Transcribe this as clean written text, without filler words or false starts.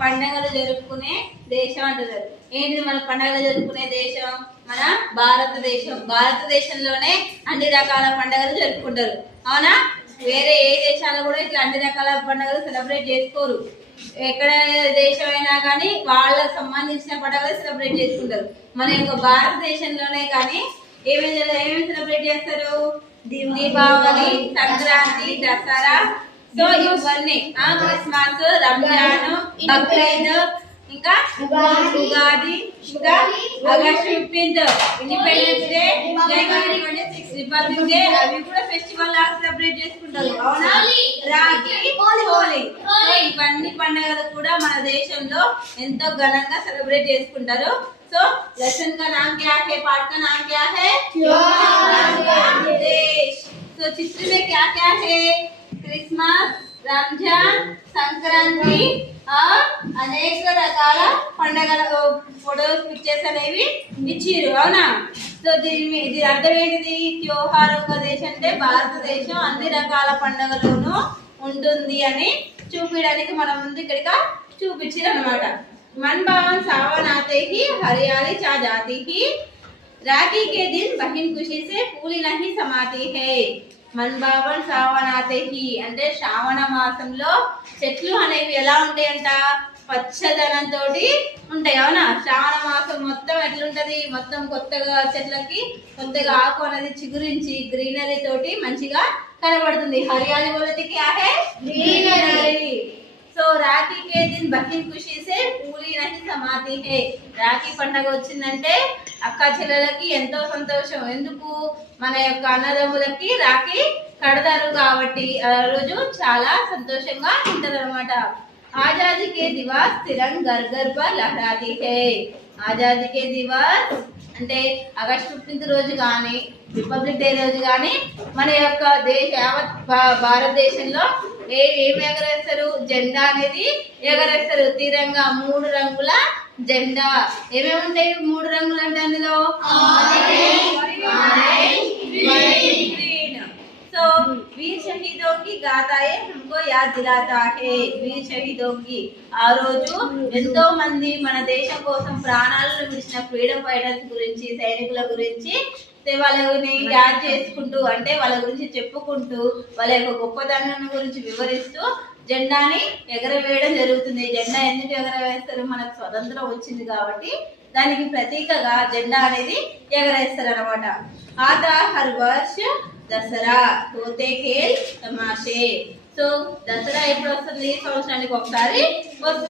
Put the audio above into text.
పండుగలు జరుపుకునే దేశం అంటున్నారు. ఏంటిది మన పండుగలు జరుపుకునే దేశం? మన భారతదేశం. భారతదేశంలోనే అన్ని రకాల పండుగలు జరుపుకుంటారు. అవునా? వేరే ఏ దేశాలు కూడా ఇట్లా అన్ని రకాల పండుగలు సెలబ్రేట్ చేసుకోరు. ఎక్కడ దేశమైనా కానీ వాళ్ళకు సంబంధించిన పండుగలు సెలబ్రేట్ చేసుకుంటారు. మన యొక్క భారతదేశంలోనే కానీ ఏమేమి సెలబ్రేట్ చేస్తారు? దీపావళి, సంక్రాంతి, దసరా, సో ఇవన్నీ క్రిస్మస్, రంజాన్, బక్రీద్, ఇంకా ఉగాది, ఇంకా ఆగస్ట్ 15 ఇండిపెండెన్స్ డే, జనవరి 26 రిపబ్లిక్ డే, అవి కూడా ఫెస్టివల్ లాగా సెలబ్రేట్ చేసుకుంటారు. అవునా? రాఖీ, హోలీ, ఇవన్నీ పండుగలు కూడా మన దేశంలో ఎంతో ఘనంగా సెలబ్రేట్ చేసుకుంటారు. సో लेसन का नाम क्या है? पाठ का नाम क्या है? देश. तो चित्र में क्या क्या है? क्रिसमस, రంజాన్, సంక్రాంతి, అనేక రకాల పండుగల ఫోటోస్ పిక్చర్స్ అనేవి ఇచ్చిరు. అవునా? సో దీని అర్థం ఏంటిది? త్యోహారొక దేశం అంటే భారతదేశం అన్ని రకాల పండుగలోనూ ఉంటుంది అని చూపించడానికి మన ముందు ఇక్కడికి చూపించారు అనమాట. मन भावन सावन आते ही हरियाली छा जाती ही, राखी के दिन बहन खुशी से फूली नहीं समाती है. मन भावन सावन आते ही అంటే శ్రావణ మాసంలో చెట్లు అనేవి ఎలా ఉంటాయంట? పచ్చదనంతో ఉంటాయి. అవునా? శ్రావణ మాసం మొత్తం ఎట్లుంటది? మొత్తం కొత్తగా చెట్లకి కొత్తగా ఆకు అనేది చిగురించి గ్రీనరీ తోటి మంచిగా కనబడుతుంది. హరియాలి బోలతే క్యా హై? గ్రీనరీ. సో రాఖీ కే దిన్ బహన్ ఖుషీ సే పూలి నహీ సమాతి హై. రాఖీ పండుగ వచ్చిందంటే అక్క చెల్లెలకి ఎంతో సంతోషం. ఎందుకు? మన యొక్క అన్నదమ్ములకి రాఖీ కడతారు కాబట్టి ఆ రోజు చాలా సంతోషంగా ఉంటారు అనమాట. ఆజాదీ కే దివాస్ తిరంగ్ घर घर पर लहराती है. ఆజాదీ కే దివాస్ అంటే ఆగస్ట్ 15 రోజు కానీ రిపబ్లిక్ డే రోజు కానీ మన యొక్క యావత్ భారతదేశంలో ఏమి ఎగరేస్తారు? జెండా అనేది ఎగరేస్తారు. తీరంగా 3 రంగుల జెండా. ఏమేమి ఉంటాయి 3 రంగులు అంటే అందులో? సో వీర్ షహీదోं की गाथाएं हमको याद दिलाता है. వీర్ షహీదోं की ఆ రోజు ఎంతో మంది మన దేశం కోసం ప్రాణాలను విడిచిన ఫ్రీడమ్ ఫైటర్స్ గురించి, సైనికుల గురించి వాళ్ళని యాద్ చేసుకుంటూ, అంటే వాళ్ళ గురించి చెప్పుకుంటూ, వాళ్ళ యొక్క గొప్పతనం గురించి వివరిస్తూ జెండాని ఎగరవేయడం జరుగుతుంది. జెండా ఎందుకు ఎగరవేస్తారు? మనకు స్వతంత్రం వచ్చింది కాబట్టి దానికి ప్రతీకగా జెండా అనేది ఎగరేస్తారు అనమాట. ఆతా హర్ వర్ష దసరా తోతే ఖేల్ తమాషే. సో దసరా ఎప్పుడు వస్తుంది? సంవత్సరానికి ఒకసారి వస్తుంది.